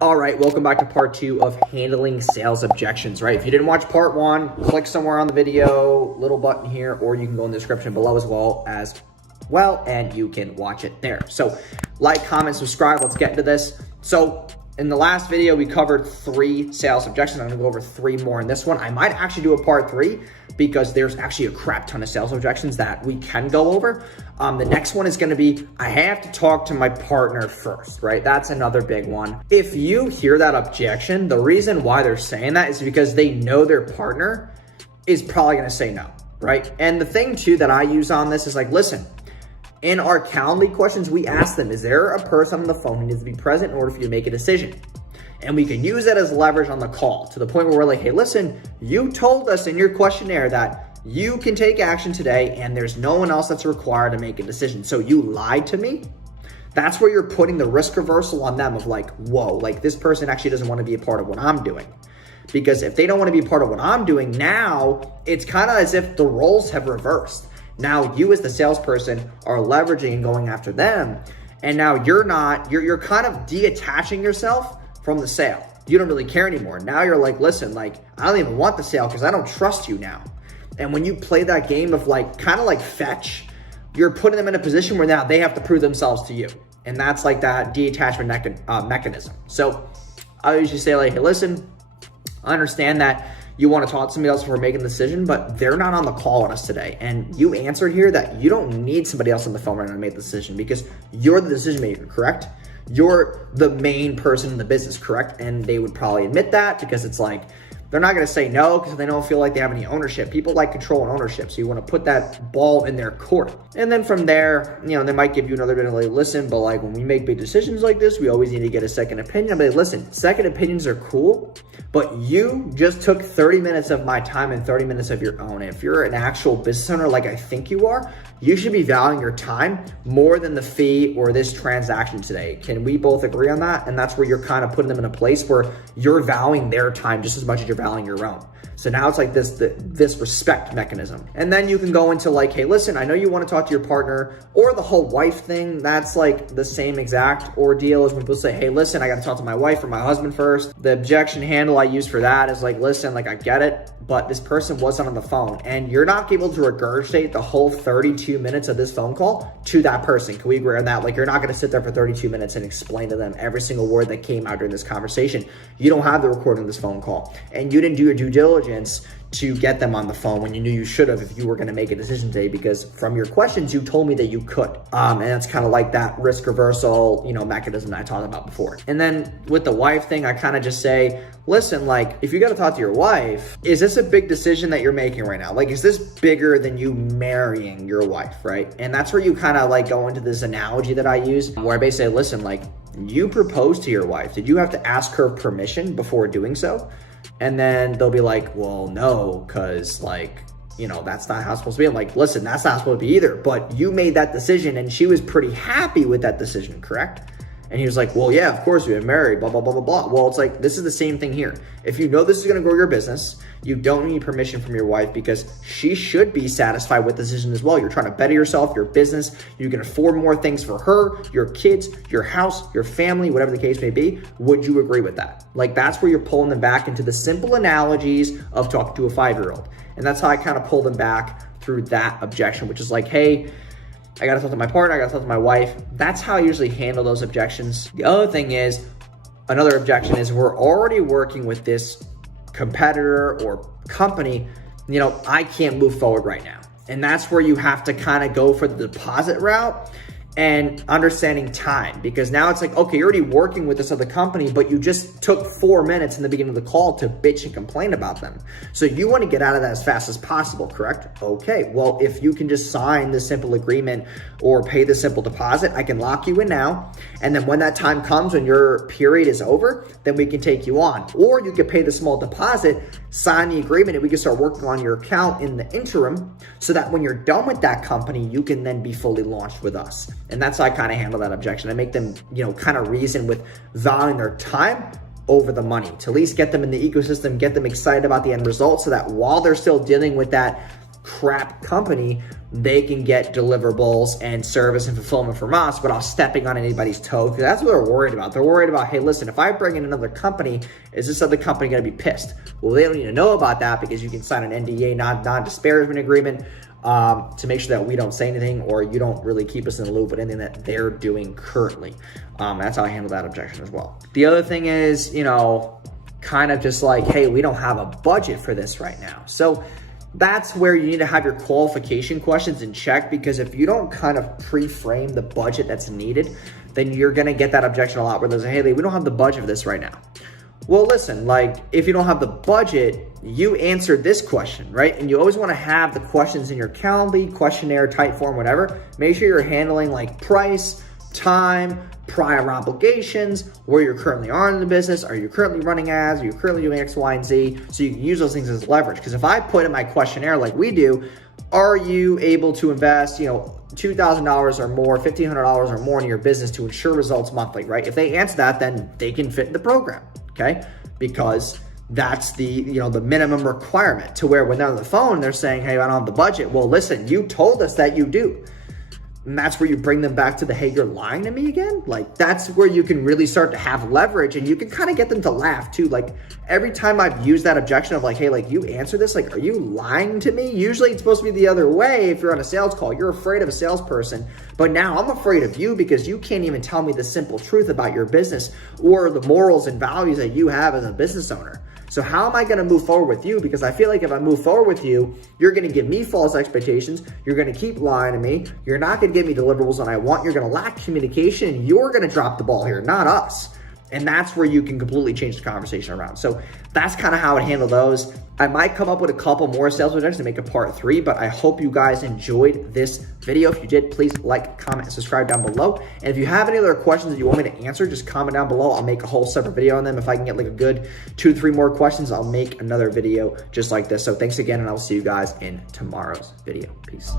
All right, welcome back to part 2 of handling sales objections, right? If you didn't watch part 1, click somewhere on the video, little button here, or you can go in the description below as well, and you can watch it there. So like, comment, subscribe, let's get into this. So in the last video, we covered 3 sales objections. I'm gonna go over 3 more in this one. I might actually do a part 3 because there's actually a crap ton of sales objections that we can go over. The next one is gonna be, I have to talk to my partner first, right? That's another big one. If you hear that objection, the reason why they're saying that is because they know their partner is probably gonna say no, right? And the thing too that I use on this is like, listen, in our Calendly questions, we ask them, is there a person on the phone who needs to be present in order for you to make a decision? And we can use that as leverage on the call to the point where we're like, hey, listen, you told us in your questionnaire that you can take action today and there's no one else that's required to make a decision. So you lied to me? That's where you're putting the risk reversal on them of like, whoa, like this person actually doesn't want to be a part of what I'm doing. Because if they don't want to be a part of what I'm doing, now it's kind of as if the roles have reversed. Now you as the salesperson are leveraging and going after them. And now you're kind of detaching yourself from the sale. You don't really care anymore. Now you're like, listen, like, I don't even want the sale because I don't trust you now. And when you play that game of like, kind of like fetch, you're putting them in a position where now they have to prove themselves to you. And that's like that detachment mechanism. So I usually say like, hey, listen, I understand that you want to talk to somebody else before making a decision, but they're not on the call with us today. And you answered here that you don't need somebody else on the phone right now to make the decision because you're the decision maker, correct? You're the main person in the business, correct? And they would probably admit that because it's like, they're not going to say no because they don't feel like they have any ownership. People like control and ownership. So you want to put that ball in their court. And then from there, you know, they might give you another bit of like, listen, but like when we make big decisions like this, we always need to get a second opinion. But listen, second opinions are cool, but you just took 30 minutes of my time and 30 minutes of your own. And if you're an actual business owner like I think you are, you should be valuing your time more than the fee or this transaction today. Can we both agree on that? And that's where you're kind of putting them in a place where you're valuing their time just as much as you're valuing your own. So now it's like this respect mechanism. And then you can go into like, hey, listen, I know you want to talk to your partner, or the whole wife thing. That's like the same exact ordeal as when people say, hey, listen, I got to talk to my wife or my husband first. The objection handle I use for that is like, listen, like I get it, but this person wasn't on the phone and you're not able to regurgitate the whole 32 minutes of this phone call to that person. Can we agree on that? Like you're not going to sit there for 32 minutes and explain to them every single word that came out during this conversation. You don't have the recording of this phone call and you didn't do your due diligence to get them on the phone when you knew you should have if you were going to make a decision today, because from your questions you told me that you could, and that's kind of like that risk reversal, you know, mechanism that I talked about before. And then with the wife thing, I kind of just say, listen, like if you got to talk to your wife, is this a big decision that you're making right now? Like, is this bigger than you marrying your wife, right? And that's where you kind of like go into this analogy that I use where I basically say, listen, like you proposed to your wife. Did you have to ask her permission before doing so? And then they'll be like, well, no, because like, you know, that's not how it's supposed to be. I'm like, listen, that's not how it's supposed to be either. But you made that decision and she was pretty happy with that decision, correct? And he was like, well, yeah, of course we've been married, blah, blah, blah, blah, blah. Well, it's like, this is the same thing here. If you know this is going to grow your business, you don't need permission from your wife because she should be satisfied with the decision as well. You're trying to better yourself, your business. You can afford more things for her, your kids, your house, your family, whatever the case may be. Would you agree with that? Like that's where you're pulling them back into the simple analogies of talking to a 5-year-old. And that's how I kind of pull them back through that objection, which is like, hey, I got to talk to my partner, I got to talk to my wife. That's how I usually handle those objections. The other thing is, another objection is we're already working with this competitor or company, you know, I can't move forward right now. And that's where you have to kind of go for the deposit route and understanding time, because now it's like, okay, you're already working with this other company, but you just took 4 minutes in the beginning of the call to bitch and complain about them. So you want to get out of that as fast as possible, correct? Okay, well, if you can just sign this simple agreement or pay the simple deposit, I can lock you in now. And then when that time comes, when your period is over, then we can take you on. Or you could pay the small deposit, sign the agreement, and we can start working on your account in the interim so that when you're done with that company, you can then be fully launched with us. And that's how I kind of handle that objection. I make them, you know, kind of reason with valuing their time over the money to at least get them in the ecosystem, get them excited about the end result so that while they're still dealing with that crap company, they can get deliverables and service and fulfillment from us without stepping on anybody's toe, because that's what they're worried about. They're worried about, hey, listen, if I bring in another company, is this other company going to be pissed? Well, they don't need to know about that, because you can sign an NDA, non-disparagement agreement, to make sure that we don't say anything, or you don't really keep us in the loop with anything that they're doing currently. That's how I handle that objection as well. The other thing is, kind of just like, hey, we don't have a budget for this right now. So that's where you need to have your qualification questions in check, because if you don't kind of pre-frame the budget that's needed, then you're going to get that objection a lot where they say, hey, we don't have the budget for this right now. Well, listen, like, if you don't have the budget, you answered this question, right? And you always want to have the questions in your Calendly, questionnaire, type form, whatever. Make sure you're handling like price, time, prior obligations, where you're currently are in the business. Are you currently running ads? Are you currently doing X, Y, and Z? So you can use those things as leverage. Because if I put in my questionnaire like we do, are you able to invest, $2,000 or more, $1,500 or more in your business to ensure results monthly, right? If they answer that, then they can fit in the program, okay? Because that's the minimum requirement, to where when they're on the phone, they're saying, hey, I don't have the budget. Well, listen, you told us that you do. And that's where you bring them back to the, hey, you're lying to me again? Like, that's where you can really start to have leverage, and you can kind of get them to laugh too. Like, every time I've used that objection of like, hey, like, you answer this, like, are you lying to me? Usually it's supposed to be the other way. If you're on a sales call, you're afraid of a salesperson, but now I'm afraid of you because you can't even tell me the simple truth about your business or the morals and values that you have as a business owner. So how am I going to move forward with you? Because I feel like if I move forward with you, you're going to give me false expectations. You're going to keep lying to me. You're not going to give me deliverables that I want. You're going to lack communication. You're going to drop the ball here, not us. And that's where you can completely change the conversation around. So that's kind of how I would handle those. I might come up with a couple more sales objections to make a part 3, but I hope you guys enjoyed this video. If you did, please like, comment, and subscribe down below. And if you have any other questions that you want me to answer, just comment down below. I'll make a whole separate video on them. If I can get like a good 2 to 3 more questions, I'll make another video just like this. So thanks again, and I'll see you guys in tomorrow's video. Peace.